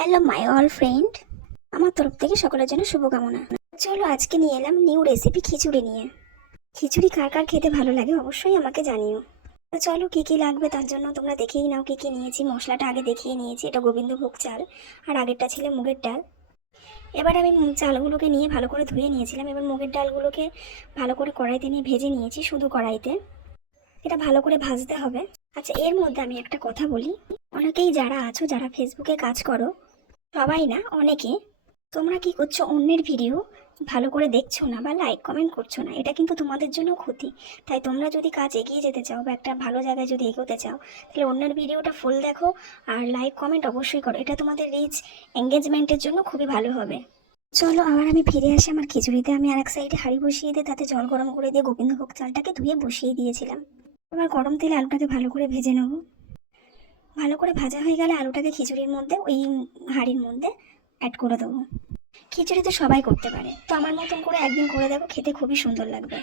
Hello my all friend, আমার তরফ থেকে সকলের জন্য শুভকামনা। চলো আজকে নিয়ে এলাম নিউ রেসিপি খিচুড়ি নিয়ে। খিচুড়ি কার কার খেতে ভালো লাগে অবশ্যই আমাকে জানিও। তো চলো কি কি লাগবে তার জন্য তোমরা দেখেই নাও কি কি নিয়েছি। মশলাটা আগে দেখিয়ে নিয়েছি, এটা গোবিন্দভোগ চাল আর আগেরটা ছিল মুগের ডাল। এবার আমি চালগুলোকে নিয়ে ভালো করে ধুয়ে নিয়েছিলাম। এবার মুগের ডালগুলোকে ভালো করে কড়াইতে নিয়ে ভেজে নিয়েছি, শুধু কড়াইতে। এটা ভালো করে ভাজতে হবে। আচ্ছা, এর মধ্যে আমি একটা কথা বলি। অনেকেই যারা আছো, যারা ফেসবুকে কাজ করো, সবাই না অনেকে, তোমরা কি করছো, অন্যের ভিডিও ভালো করে দেখছো না বা লাইক কমেন্ট করছো না। এটা কিন্তু তোমাদের জন্য ক্ষতি। তাই তোমরা যদি কাজ এগিয়ে যেতে চাও বা একটা ভালো জায়গায় যদি এগোতে চাও, তাহলে অন্যের ভিডিওটা ফুল দেখো আর লাইক কমেন্ট অবশ্যই করো। এটা তোমাদের রিচ এঙ্গেজমেন্টের জন্য খুবই ভালো হবে। চলো আবার আমি ফিরে আসি আমার খিচুড়িতে। আমি আর এক সাইডে হাঁড়ি বসিয়ে দিয়ে তাতে জল গরম করে দিয়ে গোবিন্দভোগ চালটাকে ধুয়ে বসিয়ে দিয়েছিলাম। এবার গরম তেলে আলুটাকে ভালো করে ভেজে নেবো। ভালো করে ভাজা হয়ে গেলে আলুটাকে খিচুড়ির মধ্যে, ওই হাঁড়ির মধ্যে অ্যাড করে দেবো। খিচুড়ি তো সবাই করতে পারে, তো আমার মতন করে একদিন করে দেখো, খেতে খুবই সুন্দর লাগবে।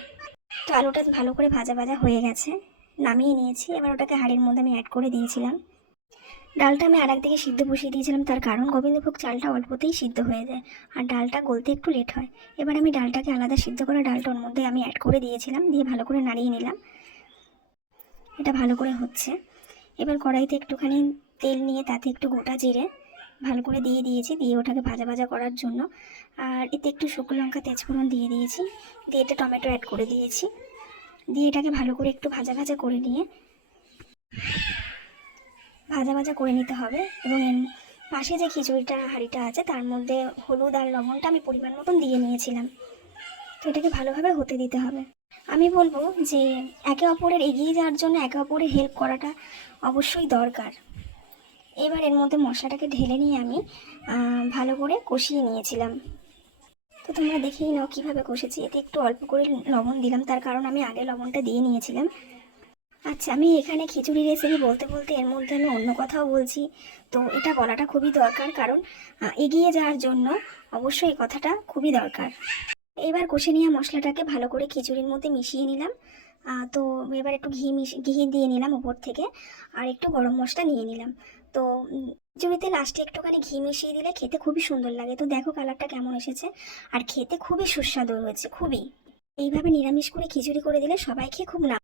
তো আলুটা ভালো করে ভাজা ভাজা হয়ে গেছে, নামিয়ে নিয়েছি। এবার ওটাকে হাঁড়ির মধ্যে আমি অ্যাড করে দিয়েছিলাম। ডালটা আমি আর একদিকে সিদ্ধ বসিয়ে দিয়েছিলাম, তার কারণ গোবিন্দভোগ চালটা অল্পতেই সিদ্ধ হয়ে যায় আর ডালটা গলতে একটু লেট হয়। এবার আমি ডালটাকে আলাদা সিদ্ধ করে ডালটা ওর মধ্যে আমি অ্যাড করে দিয়েছিলাম, দিয়ে ভালো করে নাড়িয়ে নিলাম। এটা ভালো করে হচ্ছে। এবার কড়াইতে একটুখানি তেল নিয়ে তাতে একটু গোটা জিরে ভালো করে দিয়ে দিয়েছি, দিয়ে ওটাকে ভাজা ভাজা করার জন্য। আর এতে একটু শুকনো লঙ্কা তেজফোড়ন দিয়ে দিয়েছি, দিয়ে এটা টমেটো অ্যাড করে দিয়েছি, দিয়ে এটাকে ভালো করে একটু ভাজা ভাজা করে নিয়ে ভাজা ভাজা করে নিতে হবে। এবং এর পাশে যে খিচুড়িটা হাঁড়িটা আছে তার মধ্যে হলুদ আর লবণটা আমি পরিমাণ মতন দিয়ে নিয়েছিলাম। তো এটাকে ভালোভাবে হতে দিতে হবে। আমি বলবো যে একে অপরের এগিয়ে যাওয়ার জন্য একে অপরের হেল্প করাটা অবশ্যই দরকার। এবার এর মধ্যে মশলাটাকে ঢেলে নিয়ে আমি ভালো করে কষিয়ে নিয়েছিলাম। তো তোমরা দেখেই নাও কীভাবে কষেছি। এতে একটু অল্প করে লবণ দিলাম, তার কারণ আমি আগে লবণটা দিয়ে নিয়েছিলাম। আচ্ছা, আমি এখানে খিচুড়ি রেসিপি বলতে বলতে এর মধ্যে আমি অন্য কথাও বলছি। তো এটা বলাটা খুবই দরকার, কারণ এগিয়ে যাওয়ার জন্য অবশ্যই এই কথাটা খুবই দরকার। এবার কষে নিয়ে মশলাটাকে ভালো করে খিচুড়ির মধ্যে মিশিয়ে নিলাম। তো এবার একটু ঘি দিয়ে নিলাম উপর থেকে, আর একটু গরম মশলা নিয়ে নিলাম। তো খিচুড়িতে লাস্টে একটুখানি ঘি মিশিয়ে দিলে খেতে খুবই সুন্দর লাগে। তো দেখো কালারটা কেমন এসেছে, আর খেতে খুবই সুস্বাদু হয়েছে, খুবই। এইভাবে নিরামিষ করে খিচুড়ি করে দিলে সবাই খেয়ে খুব